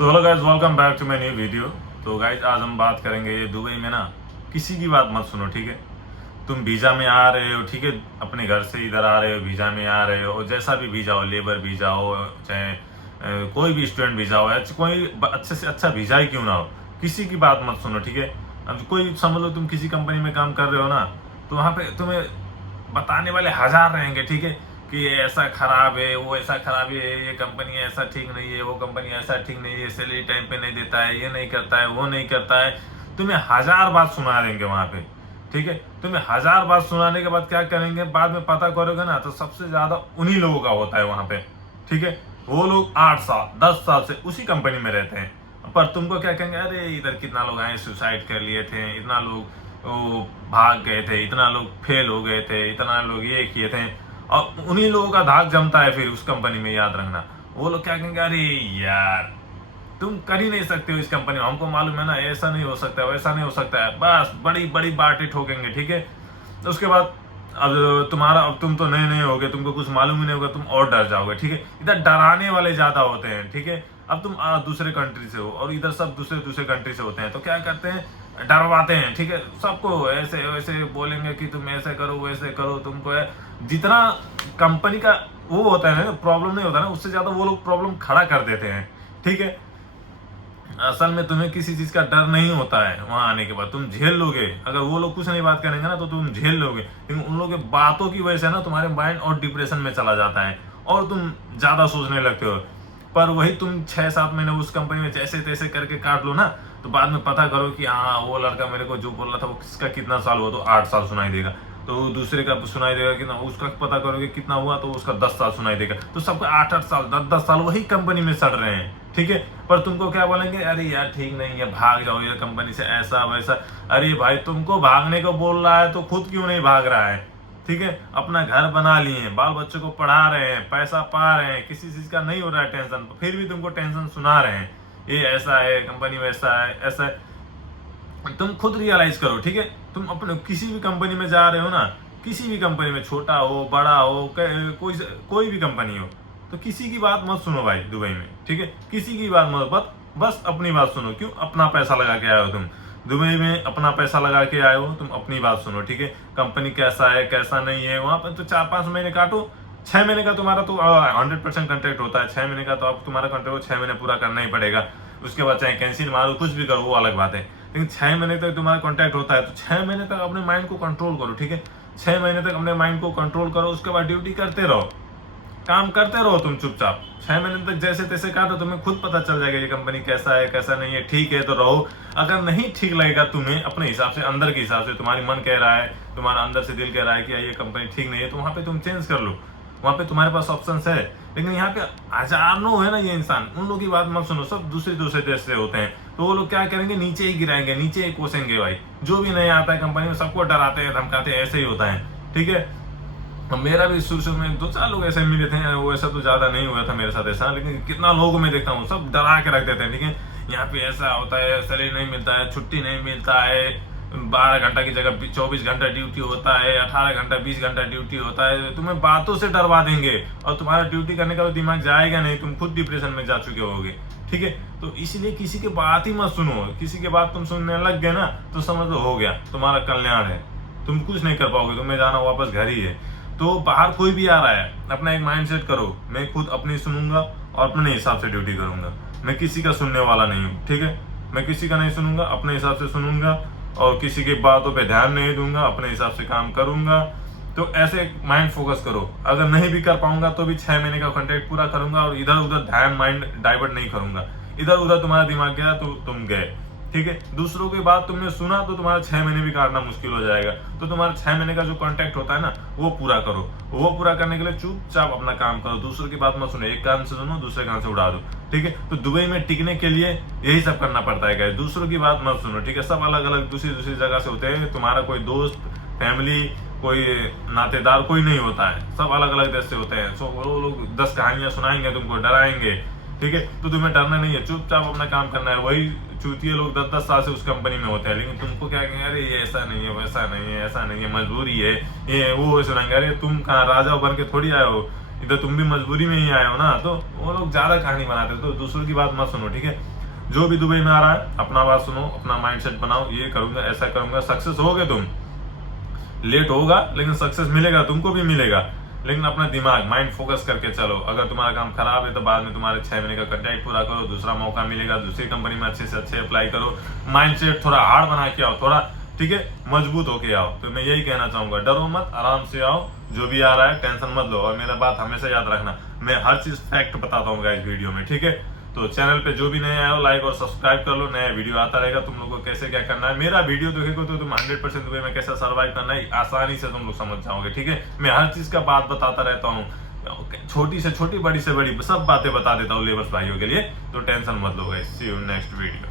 तो hello guys, welcome back to my new video. तो guys आज हम बात करेंगे दुबई में ना, किसी की बात मत सुनो, ठीक है। तुम वीज़ा में आ रहे हो, ठीक है, अपने घर से इधर आ रहे हो, वीज़ा में आ रहे हो, और जैसा भी वीज़ा हो, लेबर वीज़ा हो चाहे कोई भी स्टूडेंट वीज़ा हो, कोई अच्छे से अच्छा वीज़ा ही क्यों ना हो, किसी की बात मत सुनो, ठीक है। अब कोई समझ लो तुम किसी कंपनी में काम कर रहे हो ना, तो वहाँ पे तुम्हें बताने वाले हजार रहेंगे, ठीक है, कि ये ऐसा खराब है, वो ऐसा खराब है, ये कंपनी ऐसा ठीक नहीं है, वो कंपनी ऐसा ठीक नहीं है, सैलरी टाइम पे नहीं देता है, ये नहीं करता है, वो नहीं करता है। तुम्हें हजार बात सुना देंगे वहां पे, ठीक है। तुम्हें हजार बात सुनाने के बाद क्या करेंगे, बाद में पता करोगे ना, तो सबसे ज्यादा उन्हीं लोगों का होता है वहां पे, ठीक है। वो लोग 8 साल 10 साल से उसी कंपनी में रहते हैं, पर तुमको क्या कहेंगे, अरे इधर कितना लोग आए सुसाइड कर लिए थे, इतना लोग वो भाग गए थे, इतना लोग फेल हो गए थे, इतना लोग ये किए थे। और उन्हीं लोगों का धाक जमता है फिर उस कंपनी में, याद रखना। वो लोग क्या कहेंगे, अरे यार तुम कर ही नहीं सकते हो इस कंपनी में, हमको मालूम है ना, ऐसा नहीं हो सकता, वैसा नहीं हो सकता है, बस बड़ी बड़ी बातें ठोकेंगे, ठीक है। तो उसके बाद अब तुम तो नए नए हो गए, तुमको कुछ मालूम ही नहीं होगा, तुम और डर जाओगे, ठीक है। इधर डराने वाले ज्यादा होते हैं, ठीक है। अब तुम दूसरे कंट्री से हो और इधर सब दूसरे दूसरे कंट्री से होते हैं, तो क्या करते हैं, डरवाते हैं, ठीक है। सबको ऐसे वैसे बोलेंगे कि तुम ऐसे करो वैसे करो, तुमको जितना कंपनी का वो होता है ना, प्रॉब्लम नहीं होता ना, उससे ज्यादा वो लोग प्रॉब्लम खड़ा कर देते हैं, ठीक है। असल में तुम्हें किसी चीज का डर नहीं होता है, वहां आने के बाद तुम झेल लोगे। अगर वो लोग कुछ नहीं बात करेंगे ना, तो तुम झेल लोगे, लेकिन उन लोगों की बातों की वजह से ना तुम्हारे माइंड और डिप्रेशन में चला जाता है और तुम ज्यादा सोचने लगते हो। पर वही तुम 6-7 महीने उस कंपनी में जैसे तैसे करके काट लो ना, तो बाद में पता करो कि हाँ, वो लड़का मेरे को जो बोल रहा था वो किसका कितना साल हुआ, तो 8 साल सुनाई देगा, तो दूसरे का सुनाई देगा कि ना, उसका पता करोगे कितना हुआ, तो उसका 10 साल सुनाई देगा। तो सबको 8-8 साल 10-10 साल वही कंपनी में सड़ रहे हैं, ठीक है। पर तुमको क्या बोलेंगे, अरे यार ठीक नहीं है, भाग जाओ ये कंपनी से, ऐसा वैसा। अरे भाई तुमको भागने को बोल रहा है तो खुद क्यों नहीं भाग रहा है, ठीक है। अपना घर बना लिए, बाल बच्चों को पढ़ा रहे हैं, पैसा पा रहे हैं, किसी चीज का नहीं हो रहा है टेंशन, फिर भी तुमको टेंशन सुना रहे हैं, ये ऐसा है, कंपनी वैसा है, ऐसा है। तुम खुद रियलाइज करो, ठीक है। तुम अपने किसी भी कंपनी में जा रहे हो ना, किसी भी कंपनी में, छोटा हो बड़ा हो, कोई कोई भी कंपनी हो, तो किसी की बात मत सुनो भाई दुबई में, ठीक है। किसी की बात मत, बस अपनी बात सुनो। क्यों, अपना पैसा लगा के आए हो तुम दुबई में, अपना पैसा लगा के आए हो, तुम अपनी बात सुनो, ठीक है। कंपनी कैसा है कैसा नहीं है, वहां पर तो 4-5 महीने काटो, 6 महीने का तुम्हारा तो 100% कॉन्ट्रैक्ट होता है, 6 महीने का तो अब तुम्हारा कॉन्ट्रैक्ट 6 महीने पूरा करना ही पड़ेगा। उसके बाद चाहे कैंसिल मारो, कुछ भी करो, वो अलग बात है, लेकिन 6 महीने तक तुम्हारा कॉन्ट्रैक्ट होता है, तो 6 महीने तक अपने माइंड को कंट्रोल करो, ठीक है। 6 महीने तक अपने माइंड को कंट्रोल करो, उसके बाद ड्यूटी करते रहो, काम करते रहो तुम चुपचाप। 6 महीने तक जैसे तैसे काटो, तुम्हें खुद पता चल जाएगा ये कंपनी कैसा है कैसा नहीं है, ठीक है तो रहो। अगर नहीं ठीक लगेगा तुम्हें, अपने हिसाब से, अंदर के हिसाब से, तुम्हारी मन कह रहा है, तुम्हारा अंदर से दिल कह रहा है कि ये कंपनी ठीक नहीं है, तो वहां पे तुम चेंज कर लो, वहां पे तुम्हारे पास ऑप्शन है। लेकिन यहाँ पे हजारों है ना ये इंसान, उन लोगों की बात मत सुनो, सब दूसरे दूसरे देश से होते हैं, तो वो लोग क्या करेंगे, नीचे ही गिराएंगे, नीचे ही कोसेंगे भाई। जो भी नहीं आता है कंपनी में, सबको डराते हैं धमकाते हैं, ऐसे ही होता है, ठीक है। मेरा भी शुरू में 2-4 लोग ऐसे मिले थे, वो ऐसा तो ज्यादा नहीं हुआ था मेरे साथ ऐसा, लेकिन कितना लोगों में देखता हूँ, सब डरा के रख देते हैं, ठीक है। यहाँ पे ऐसा होता है, सैलरी नहीं मिलता है, छुट्टी नहीं मिलता है, 12 घंटा की जगह 24 घंटा ड्यूटी होता है, 18 घंटा 20 घंटा ड्यूटी होता है, तुम्हें बातों से डरवा देंगे और तुम्हारा ड्यूटी करने का तो दिमाग जाएगा नहीं, तुम खुद डिप्रेशन में जा चुके होगे, ठीक है। तो इसलिए किसी की बात ही मत सुनो, किसी की बात तुम सुनने लग गए ना, तो समझ लो हो गया, तुम्हारा कल्याण है, तुम कुछ नहीं कर पाओगे, तुम्हें जाना वापस घर ही है। तो बाहर कोई भी आ रहा है, अपना एक माइंड सेट करो, मैं खुद अपनी सुनूंगा और अपने हिसाब से ड्यूटी करूंगा, मैं किसी का सुनने वाला नहीं हूँ, ठीक है। मैं किसी का नहीं सुनूंगा, अपने हिसाब से सुनूंगा और किसी की बातों पे ध्यान नहीं दूंगा, अपने हिसाब से काम करूंगा। तो ऐसे माइंड फोकस करो, अगर नहीं भी कर पाऊंगा तो भी 6 महीने का कॉन्ट्रैक्ट पूरा करूंगा और इधर उधर ध्यान माइंड डाइवर्ट नहीं करूंगा। इधर उधर तुम्हारा दिमाग गया तो तुम गए, ठीक है। दूसरों की बात तुमने सुना तो तुम्हारा 6 महीने भी काटना मुश्किल हो जाएगा, तो तुम्हारा 6 महीने का जो कॉन्ट्रैक्ट होता है ना, वो पूरा करो। वो पूरा करने के लिए चुपचाप अपना काम करो, दूसरों की बात मत सुनो, एक कान से सुनो दूसरे कान से उड़ा दो, ठीक है। तो दुबई में टिकने के लिए यही सब करना पड़ता है guys, दूसरों की बात मत सुनो, ठीक है। सब अलग अलग दूसरी दूसरी जगह से होते हैं, तुम्हारा कोई दोस्त फैमिली कोई नातेदार कोई नहीं होता है, सब अलग अलग देश से होते हैं। सो वो लोग 10 कहानियां सुनाएंगे, तुमको डराएंगे, ठीक है। तो तुम्हें डरना नहीं है, चुपचाप अपना काम करना है। वही चूतिए लोग 10-10 साल से उस कंपनी में होते हैं, लेकिन तुमको क्या कहेंगे, अरे ये ऐसा नहीं है वैसा नहीं है, ऐसा नहीं है, मजबूरी है, ये वो सुनाएंगे। अरे तुम कहाँ राजा बन के थोड़ी आए हो, इधर तुम भी मजबूरी में ही आए हो ना, तो वो लोग ज्यादा कहानी बनाते हैं। तो दूसरों की बात मत सुनो, ठीक है। जो भी दुबई में आ रहा है अपना बात सुनो, अपना माइंडसेट बनाओ, ये करूंगा ऐसा करूंगा, सक्सेस होगे तुम। लेट होगा लेकिन सक्सेस मिलेगा, तुमको भी मिलेगा। लेकिन अपना दिमाग माइंड फोकस करके चलो। अगर तुम्हारा काम खराब है तो बाद में तुम्हारे 6 महीने का कॉन्ट्रैक्ट पूरा करो, दूसरा मौका मिलेगा, दूसरी कंपनी में अच्छे से अच्छे अप्लाई करो। माइंडसेट थोड़ा हार्ड बना के आओ, थोड़ा ठीक है मजबूत होके आओ। तो मैं यही कहना चाहूंगा, डरो मत, आराम से आओ। जो भी आ रहा है टेंशन मत लो। और मेरा बात हमेशा याद रखना, मैं हर चीज फैक्ट बताता हूँ गाइस वीडियो में, ठीक है। तो चैनल पे जो भी नए आए हो लाइक और सब्सक्राइब कर लो, नया वीडियो आता रहेगा। तुम लोग को कैसे क्या करना है, मेरा वीडियो देखोगे तो तुम 100% दुबई में कैसे सर्वाइव करना है आसानी से तुम लोग समझ जाओगे, ठीक है। मैं हर चीज का बात बताता रहता हूँ, छोटी से छोटी बड़ी से बड़ी सब बातें बता देता हूँ लेबर्स भाइयों के लिए। तो टेंशन मत लो guys, see you next video.